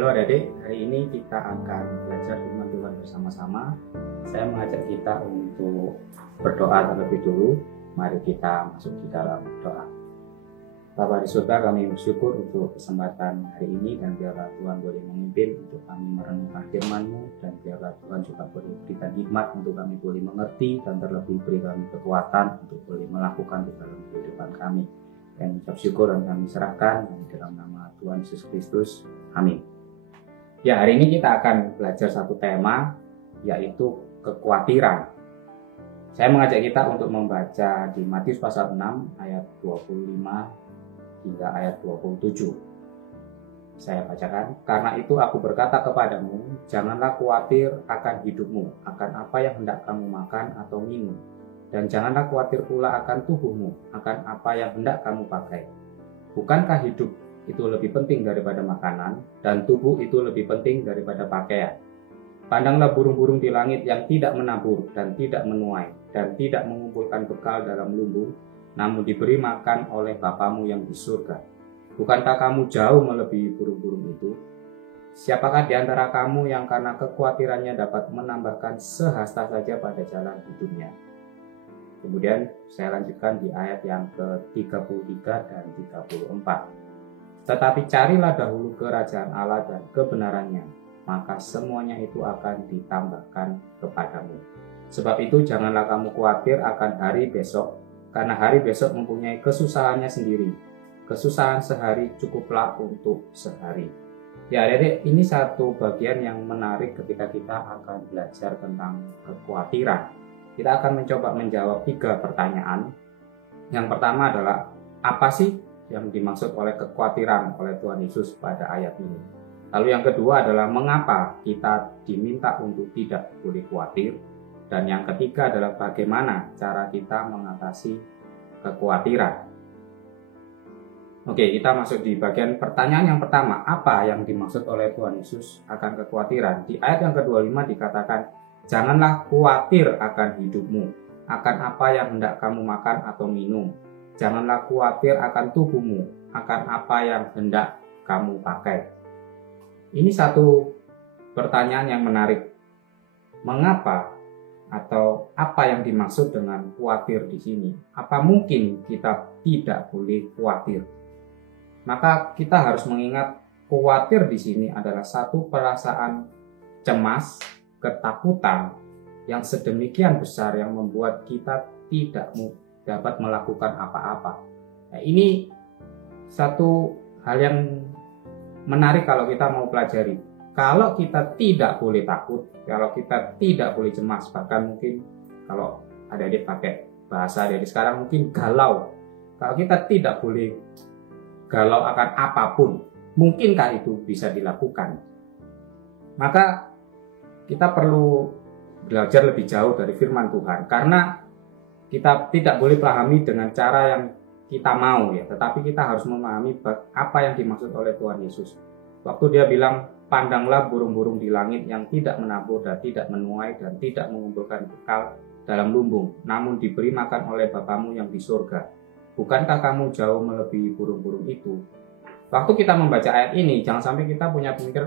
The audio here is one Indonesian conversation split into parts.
Halo adik-adik, hari ini kita akan belajar firman Tuhan bersama-sama. Saya mengajak kita untuk berdoa terlebih dulu. Mari kita masuk di dalam doa. Bapa di surga, kami bersyukur untuk kesempatan hari ini dan biarlah Tuhan boleh memimpin untuk kami merenungkan firman-Mu, dan biarlah Tuhan juga boleh berikan hikmat untuk kami boleh mengerti dan terlebih beri kami kekuatan untuk boleh melakukan di dalam kehidupan kami. Dan ucap syukur dan kami serahkan di dalam nama Tuhan Yesus Kristus. Amin. Ya, hari ini kita akan belajar satu tema, yaitu kekhawatiran. Saya mengajak kita untuk membaca di Matius pasal 6 ayat 25 hingga ayat 27. Saya bacakan. Karena itu aku berkata kepadamu, janganlah khawatir akan hidupmu, akan apa yang hendak kamu makan atau minum. Dan janganlah khawatir pula akan tubuhmu, akan apa yang hendak kamu pakai. Bukankah hidup itu lebih penting daripada makanan, dan tubuh itu lebih penting daripada pakaian? Pandanglah burung-burung di langit yang tidak menabur dan tidak menuai dan tidak mengumpulkan bekal dalam lumbung, namun diberi makan oleh Bapamu yang di surga. Bukankah kamu jauh melebihi burung-burung itu? Siapakah di antara kamu yang karena kekhawatirannya dapat menambahkan sehasta saja pada jalan hidupnya? Kemudian saya lanjutkan di ayat yang ke-33 dan 34. Tetapi carilah dahulu kerajaan Allah dan kebenarannya, maka semuanya itu akan ditambahkan kepadamu. Sebab itu janganlah kamu khawatir akan hari besok, karena hari besok mempunyai kesusahannya sendiri. Kesusahan sehari cukuplah untuk sehari. Ya, adik-adik, ini satu bagian yang menarik ketika kita akan belajar tentang kekhawatiran. Kita akan mencoba menjawab 3 pertanyaan. Yang pertama adalah, apa sih yang dimaksud oleh kekhawatiran oleh Tuhan Yesus pada ayat ini? Lalu yang kedua adalah, mengapa kita diminta untuk tidak boleh khawatir? Dan yang ketiga adalah, bagaimana cara kita mengatasi kekhawatiran? Oke, kita masuk di bagian pertanyaan yang pertama. Apa yang dimaksud oleh Tuhan Yesus akan kekhawatiran? Di ayat yang ke-25 dikatakan, janganlah khawatir akan hidupmu, akan apa yang hendak kamu makan atau minum. Janganlah khawatir akan tubuhmu, akan apa yang hendak kamu pakai. Ini satu pertanyaan yang menarik. Mengapa atau apa yang dimaksud dengan khawatir di sini? Apa mungkin kita tidak boleh khawatir? Maka kita harus mengingat khawatir di sini adalah satu perasaan cemas, ketakutan yang sedemikian besar yang membuat kita tidak dapat melakukan apa-apa. Nah, ini satu hal yang menarik kalau kita mau pelajari. Kalau kita tidak boleh takut, kalau kita tidak boleh cemas, bahkan mungkin kalau adik-adik pakai bahasa adik-adik sekarang mungkin galau. Kalau kita tidak boleh galau akan apapun, mungkinkah itu bisa dilakukan? Maka kita perlu belajar lebih jauh dari firman Tuhan, karena kita tidak boleh pahami dengan cara yang kita mau, ya, tetapi kita harus memahami apa yang dimaksud oleh Tuhan Yesus. Waktu dia bilang, pandanglah burung-burung di langit yang tidak menabur dan tidak menuai dan tidak mengumpulkan bekal dalam lumbung, namun diberi makan oleh Bapamu yang di surga. Bukankah kamu jauh melebihi burung-burung itu? Waktu kita membaca ayat ini, jangan sampai kita punya pemikiran,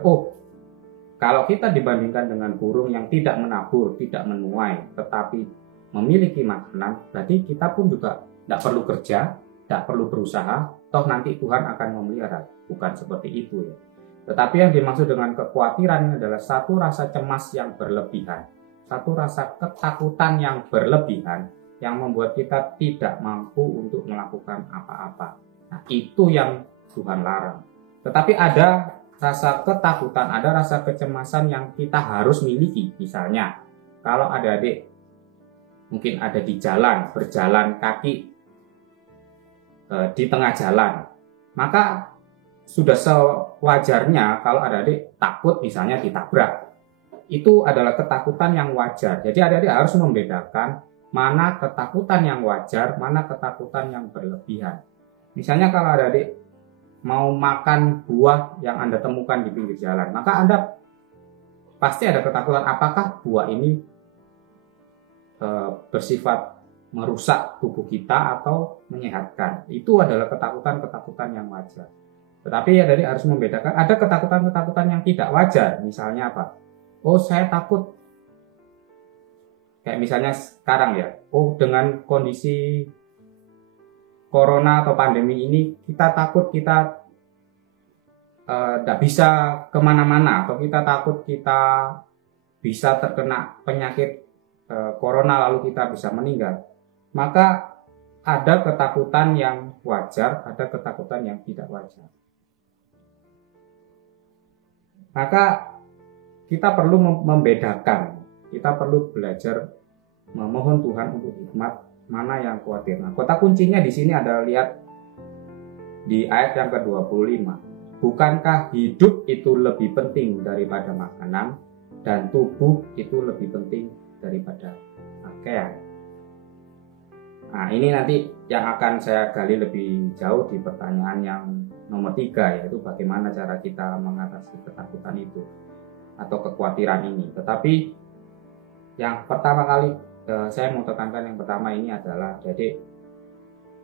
kalau kita dibandingkan dengan burung yang tidak menabur, tidak menuai, tetapi memiliki makanan, berarti kita pun juga tidak perlu kerja, tidak perlu berusaha, toh nanti Tuhan akan memelihara. Bukan seperti itu, ya. Tetapi yang dimaksud dengan kekhawatiran adalah satu rasa cemas yang berlebihan, satu rasa ketakutan yang berlebihan, yang membuat kita tidak mampu untuk melakukan apa-apa. Nah, itu yang Tuhan larang. Tetapi ada rasa ketakutan, ada rasa kecemasan yang kita harus miliki. Misalnya, kalau adik-adik mungkin ada di jalan, berjalan kaki di tengah jalan, maka sudah sewajarnya kalau adik-adik takut misalnya ditabrak. Itu adalah ketakutan yang wajar. Jadi adik-adik harus membedakan mana ketakutan yang wajar, mana ketakutan yang berlebihan. Misalnya kalau adik-adik mau makan buah yang Anda temukan di pinggir jalan, maka Anda pasti ada ketakutan, apakah buah ini bersifat merusak tubuh kita atau menyehatkan. Itu adalah ketakutan-ketakutan yang wajar. Tetapi ya dari harus membedakan, ada ketakutan-ketakutan yang tidak wajar. Misalnya apa? Oh, saya takut. Kayak misalnya sekarang ya, oh dengan kondisi corona atau pandemi ini kita takut kita tidak bisa kemana-mana, atau kita takut kita bisa terkena penyakit corona lalu kita bisa meninggal. Maka ada ketakutan yang wajar, ada ketakutan yang tidak wajar. Maka kita perlu membedakan, kita perlu belajar memohon Tuhan untuk hikmat mana yang khawatir. Nah, kata kuncinya di sini adalah lihat di ayat yang ke-25. Bukankah hidup itu lebih penting daripada makanan dan tubuh itu lebih penting daripada pakaian? Nah, ini nanti yang akan saya gali lebih jauh di pertanyaan yang nomor 3, yaitu bagaimana cara kita mengatasi ketakutan itu atau kekhawatiran ini. Tetapi yang pertama kali saya mau tekankan, yang pertama ini adalah, jadi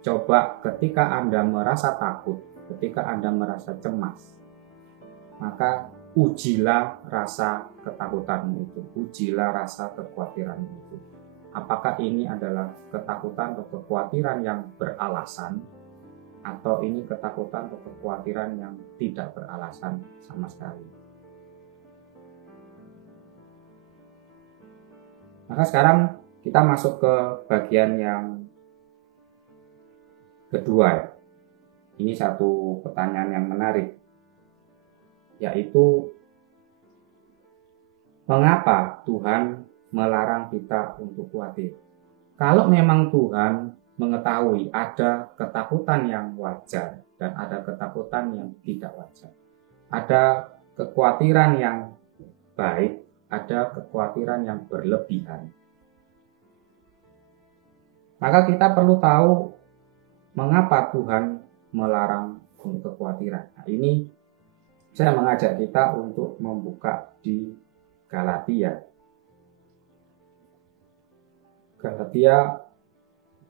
coba ketika Anda merasa takut, ketika Anda merasa cemas, maka ujilah rasa ketakutanmu itu, ujilah rasa kekhawatiranmu itu. Apakah ini adalah ketakutan atau kekhawatiran yang beralasan, atau ini ketakutan atau kekhawatiran yang tidak beralasan sama sekali. Maka sekarang kita masuk ke bagian yang kedua. Ini satu pertanyaan yang menarik, yaitu mengapa Tuhan melarang kita untuk khawatir? Kalau memang Tuhan mengetahui ada ketakutan yang wajar dan ada ketakutan yang tidak wajar, ada kekhawatiran yang baik, ada kekhawatiran yang berlebihan, maka kita perlu tahu mengapa Tuhan melarang untuk kekhawatiran. Nah, ini saya mengajak kita untuk membuka di Galatia. Galatia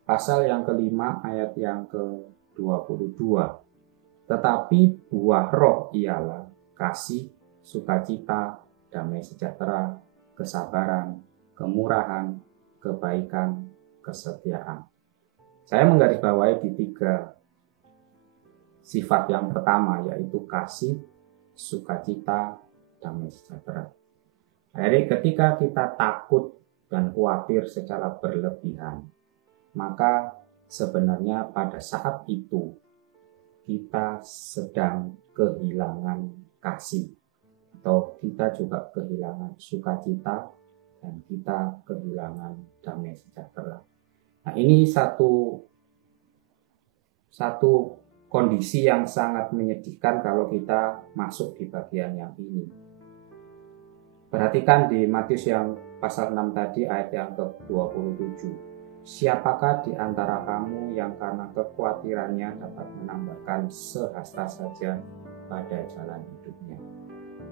pasal yang ke-5 ayat yang ke-22. Tetapi buah roh ialah kasih, sukacita, damai sejahtera, kesabaran, kemurahan, kebaikan, kesetiaan. Saya menggarisbawahi di 3 sifat yang pertama, yaitu kasih, sukacita, damai sejahtera. Jadi ketika kita takut dan khawatir secara berlebihan, maka sebenarnya pada saat itu kita sedang kehilangan kasih, atau kita juga kehilangan sukacita, dan kita kehilangan damai sejahtera. Nah, ini satu kondisi yang sangat menyedihkan kalau kita masuk di bagian yang ini. Perhatikan di Matius yang pasal 6 tadi ayat yang ke-27. Siapakah di antara kamu yang karena kekhawatirannya dapat menambahkan sehasta saja pada jalan hidupnya?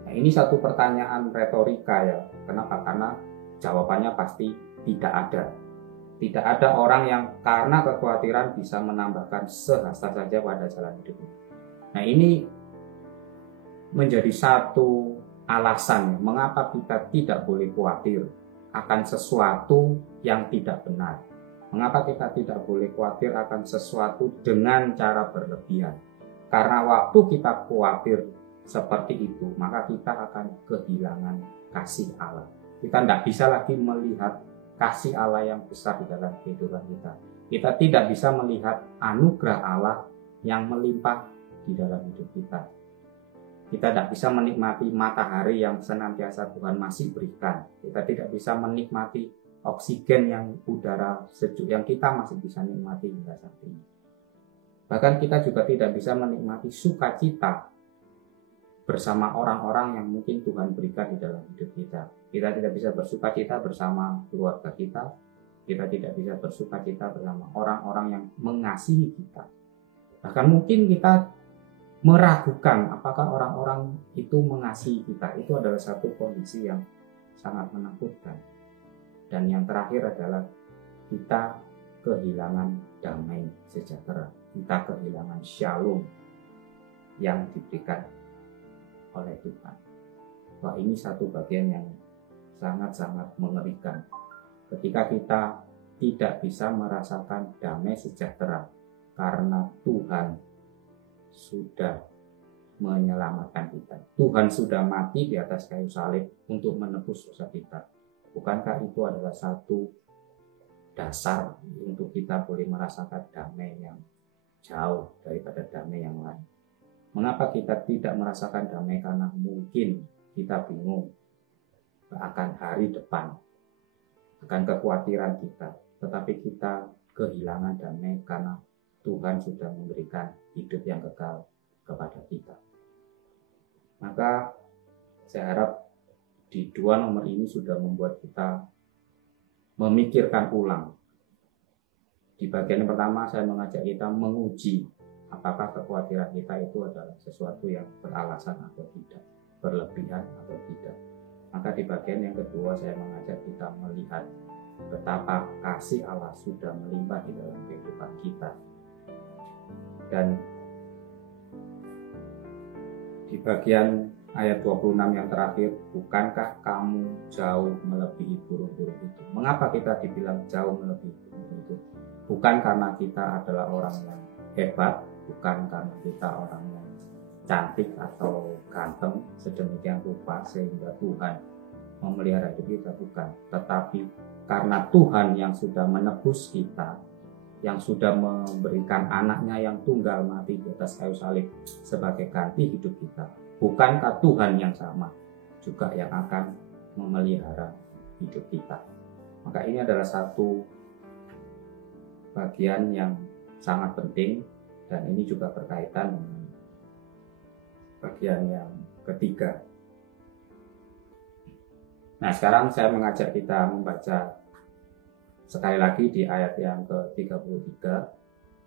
Nah, ini satu pertanyaan retorika ya. Kenapa? Karena jawabannya pasti tidak ada. Tidak ada orang yang karena kekhawatiran bisa menambahkan sehasta saja pada jalan hidupnya. Nah, ini menjadi satu alasan mengapa kita tidak boleh khawatir akan sesuatu yang tidak benar. Mengapa kita tidak boleh khawatir akan sesuatu dengan cara berlebihan? Karena waktu kita khawatir seperti itu, maka kita akan kehilangan kasih Allah. Kita tidak bisa lagi melihat kasih Allah yang besar di dalam kehidupan kita. Kita tidak bisa melihat anugerah Allah yang melimpah di dalam hidup kita. Kita tidak bisa menikmati matahari yang senantiasa Tuhan masih berikan. Kita tidak bisa menikmati oksigen yang udara sejuk yang kita masih bisa nikmati hingga saat ini. Bahkan kita juga tidak bisa menikmati sukacita bersama orang-orang yang mungkin Tuhan berikan di dalam hidup kita. Kita tidak bisa bersukacita bersama keluarga kita. Kita tidak bisa bersukacita bersama orang-orang yang mengasihi kita. Bahkan mungkin kita meragukan apakah orang-orang itu mengasihi kita. Itu adalah satu kondisi yang sangat menakutkan. Dan yang terakhir adalah kita kehilangan damai sejahtera. Kita kehilangan shalom. yang diberikan oleh Tuhan. Wah, ini satu bagian yang sangat-sangat mengerikan. Ketika kita tidak bisa merasakan damai sejahtera karena Tuhan sudah menyelamatkan kita. Tuhan sudah mati di atas kayu salib untuk menebus dosa kita. Bukankah itu adalah satu dasar untuk kita boleh merasakan damai yang jauh daripada damai yang lain? Mengapa kita tidak merasakan damai? Karena mungkin kita bingung akan hari depan, akan kekhawatiran kita, tetapi kita kehilangan damai karena Tuhan sudah memberikan hidup yang kekal kepada kita. Maka saya harap di dua nomor ini sudah membuat kita memikirkan ulang. Di bagian yang pertama saya mengajak kita menguji apakah kekhawatiran kita itu adalah sesuatu yang beralasan atau tidak, berlebihan atau tidak. Maka di bagian yang kedua saya mengajak kita melihat betapa kasih Allah sudah melimpah di dalam kehidupan kita. Dan di bagian ayat 26 yang terakhir, bukankah kamu jauh melebihi burung-burung itu? Mengapa kita dibilang jauh melebihi burung itu? Bukan karena kita adalah orang yang hebat, bukan karena kita orang yang cantik atau ganteng sedemikian rupa sehingga Tuhan memelihara hidup kita, bukan. Tetapi karena Tuhan yang sudah menebus kita, yang sudah memberikan anaknya yang tunggal mati di atas kayu salib sebagai ganti hidup kita. Bukankah Tuhan yang sama juga yang akan memelihara hidup kita? Maka ini adalah satu bagian yang sangat penting, dan ini juga berkaitan dengan bagian yang ketiga. Nah, sekarang saya mengajak kita membaca sekali lagi di ayat yang ke-33,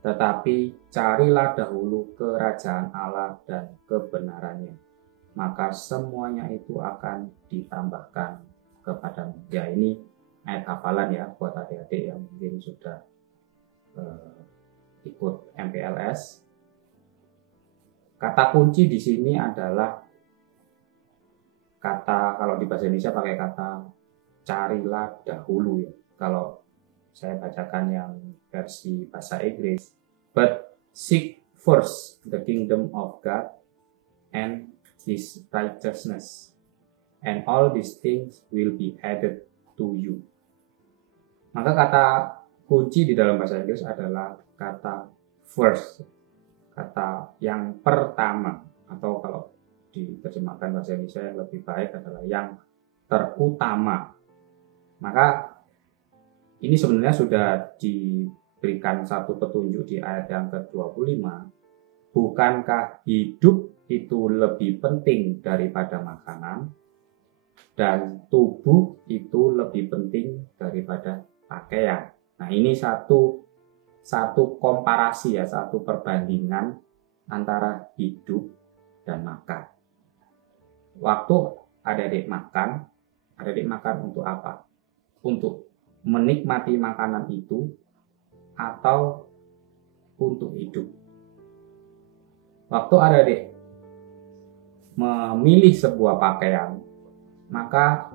tetapi carilah dahulu kerajaan Allah dan kebenarannya, maka semuanya itu akan ditambahkan kepadamu. Ya, ini ayat hafalan ya buat adik-adik yang mungkin sudah ikut MPLS. Kata kunci di sini adalah kata, kalau di bahasa Indonesia pakai kata carilah dahulu ya. Kalau saya bacakan yang versi bahasa Inggris, but seek first the kingdom of God and His righteousness, and all these things will be added to you. Maka kata kunci di dalam bahasa Inggris adalah kata first, kata yang pertama, atau kalau diterjemahkan bahasa Indonesia yang lebih baik adalah yang terutama. Maka ini sebenarnya sudah diberikan satu petunjuk di ayat yang ke-25. Bukankah hidup itu lebih penting daripada makanan, dan tubuh itu lebih penting daripada pakaian? Nah, ini satu komparasi ya, satu perbandingan antara hidup dan makan. Waktu adik-adik makan untuk apa? Untuk menikmati makanan itu atau untuk hidup? Waktu adik-adik memilih sebuah pakaian, maka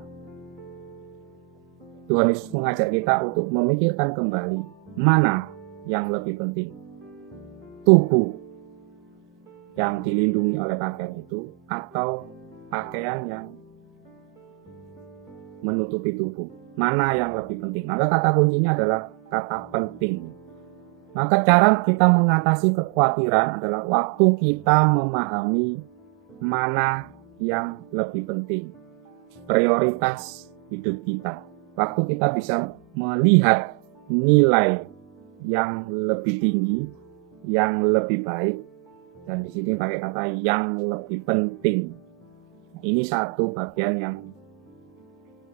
Tuhan Yesus mengajak kita untuk memikirkan kembali mana yang lebih penting, tubuh yang dilindungi oleh pakaian itu atau pakaian yang menutupi tubuh. Mana yang lebih penting? Maka kata kuncinya adalah kata penting. Maka cara kita mengatasi kekhawatiran adalah waktu kita memahami mana yang lebih penting, prioritas hidup kita. Waktu kita bisa melihat nilai yang lebih tinggi, yang lebih baik, dan di sini pakai kata yang lebih penting. Ini satu bagian yang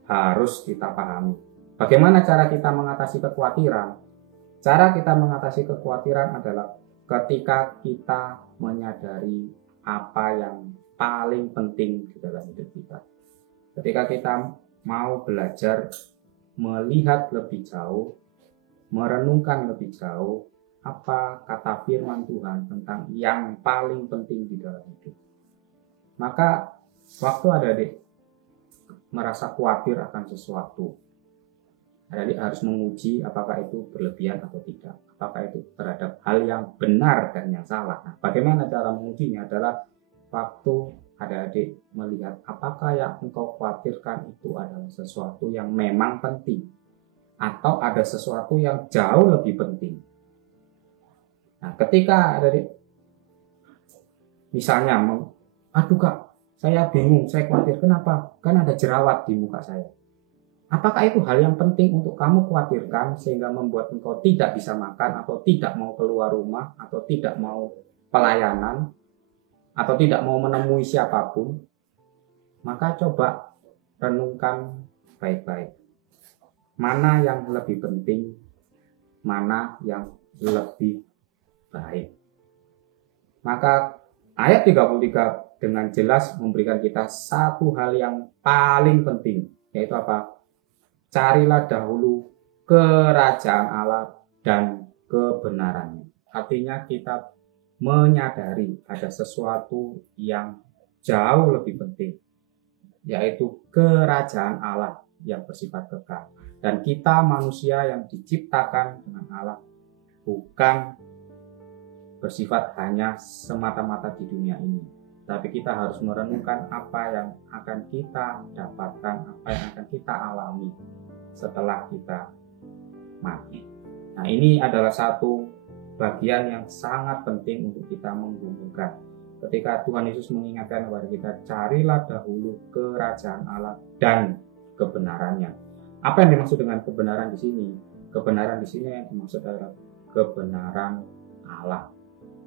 harus kita pahami. Bagaimana cara kita mengatasi kekhawatiran? Cara kita mengatasi kekhawatiran adalah ketika kita menyadari apa yang paling penting di dalam hidup kita. Ketika kita mau belajar melihat lebih jauh, merenungkan lebih jauh, apa kata firman Tuhan tentang yang paling penting di dalam hidup. Maka waktu adik-adik merasa khawatir akan sesuatu, adik-adik harus menguji apakah itu berlebihan atau tidak, apakah itu terhadap hal yang benar dan yang salah. Nah, bagaimana cara mengujinya adalah waktu adik-adik melihat apakah yang engkau khawatirkan itu adalah sesuatu yang memang penting atau ada sesuatu yang jauh lebih penting. Nah, ketika adik-adik misalnya, aduh kak, saya bingung, saya khawatir, kenapa? Kan ada jerawat di muka saya. Apakah itu hal yang penting untuk kamu khawatirkan sehingga membuat engkau tidak bisa makan atau tidak mau keluar rumah atau tidak mau pelayanan atau tidak mau menemui siapapun? Maka coba renungkan baik-baik. Mana yang lebih penting, mana yang lebih baik. Maka ayat 33 dengan jelas memberikan kita satu hal yang paling penting, yaitu apa? Carilah dahulu kerajaan Allah dan kebenarannya. Artinya kita menyadari ada sesuatu yang jauh lebih penting, yaitu kerajaan Allah yang bersifat kekal. Dan kita manusia yang diciptakan dengan Allah bukan bersifat hanya semata-mata di dunia ini, tapi kita harus merenungkan apa yang akan kita dapatkan, apa yang akan kita alami setelah kita mati. Nah, ini adalah satu bagian yang sangat penting untuk kita menggumulkan. Ketika Tuhan Yesus mengingatkan kepada kita, carilah dahulu kerajaan Allah dan kebenarannya. Apa yang dimaksud dengan kebenaran di sini? Kebenaran di sini yang dimaksud adalah kebenaran Allah.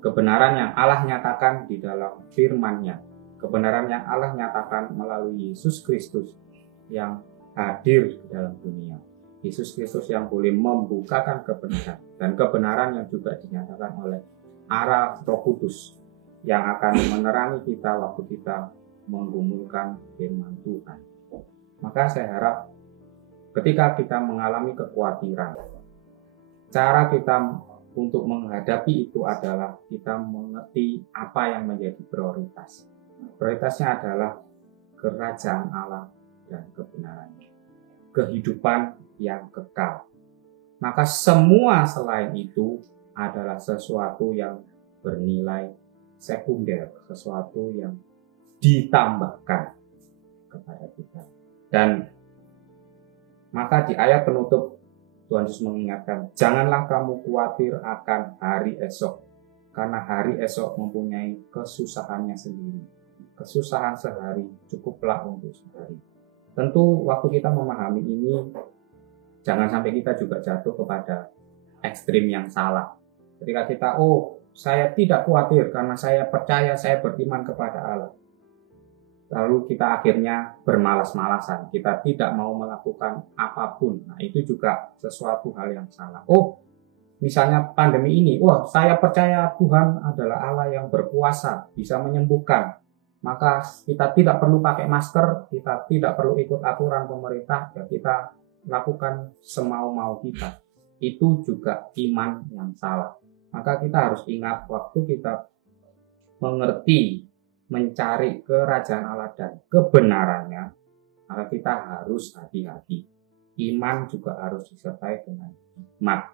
Kebenaran yang Allah nyatakan di dalam firman-Nya. Kebenaran yang Allah nyatakan melalui Yesus Kristus yang hadir di dalam dunia. Yesus Kristus yang boleh membukakan kebenaran. Dan kebenaran yang juga dinyatakan oleh arah Roh Kudus yang akan menerangi kita waktu kita menggumulkan firman Tuhan. Maka saya harap ketika kita mengalami kekhawatiran, cara kita untuk menghadapi itu adalah kita mengerti apa yang menjadi prioritas. Prioritasnya adalah kerajaan Allah dan kebenarannya, kehidupan yang kekal. Maka semua selain itu adalah sesuatu yang bernilai sekunder, sesuatu yang ditambahkan kepada kita. Dan maka di ayat penutup Tuhan Yesus mengingatkan, janganlah kamu khawatir akan hari esok, karena hari esok mempunyai kesusahannya sendiri. Kesusahan sehari cukuplah untuk sehari. Tentu waktu kita memahami ini, jangan sampai kita juga jatuh kepada ekstrim yang salah. Ketika kita, saya tidak khawatir karena saya percaya, saya beriman kepada Allah. Lalu kita akhirnya bermalas-malasan, kita tidak mau melakukan apapun. Nah, itu juga sesuatu hal yang salah. Misalnya pandemi ini, saya percaya Tuhan adalah Allah yang berkuasa, bisa menyembuhkan. Maka kita tidak perlu pakai masker, kita tidak perlu ikut aturan pemerintah, ya kita lakukan semau-mau kita. Itu juga iman yang salah. Maka kita harus ingat waktu kita mengerti, mencari kerajaan Allah dan kebenarannya, maka kita harus hati-hati. Iman juga harus disertai dengan hikmat.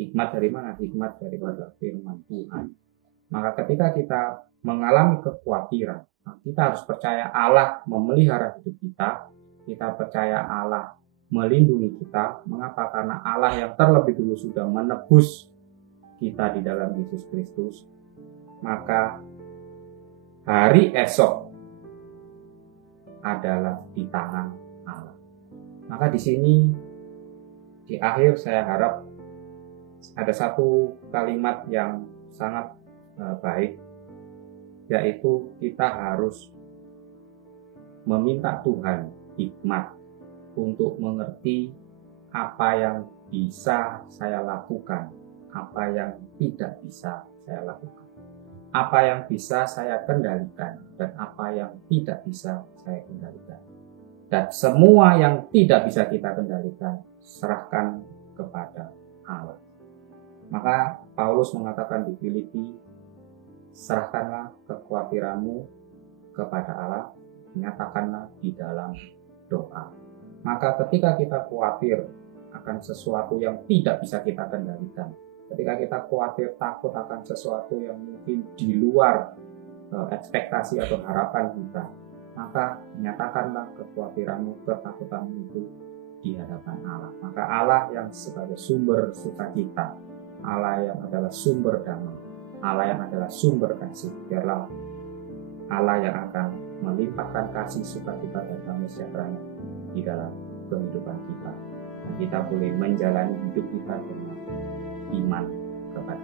Hikmat dari mana? Hikmat daripada firman Tuhan. Maka ketika kita mengalami kekhawatiran, kita harus percaya Allah memelihara hidup kita. Kita percaya Allah melindungi kita. Mengapa? Karena Allah yang terlebih dulu sudah menebus kita di dalam Yesus Kristus. Maka hari esok adalah di tangan Allah. Maka di sini di akhir saya harap ada satu kalimat yang sangat baik, yaitu kita harus meminta Tuhan hikmat untuk mengerti apa yang bisa saya lakukan, apa yang tidak bisa saya lakukan, apa yang bisa saya kendalikan, dan apa yang tidak bisa saya kendalikan. Dan semua yang tidak bisa kita kendalikan, serahkan kepada Allah. Maka Paulus mengatakan di Filipi, serahkanlah kekhawatiranmu kepada Allah, nyatakanlah di dalam doa. Maka ketika kita khawatir akan sesuatu yang tidak bisa kita kendalikan, ketika kita khawatir takut akan sesuatu yang mungkin di luar ekspektasi atau harapan kita, maka nyatakanlah kekhawatiranmu, ketakutanmu itu di hadapan Allah. Maka Allah yang sebagai sumber sukacita, Allah yang adalah sumber damai, Allah yang adalah sumber kasih, biarlah Allah yang akan melimpahkan kasih sukacita dan damai sejahteranya di dalam kehidupan kita. Dan kita boleh menjalani hidup kita dengan iman kepada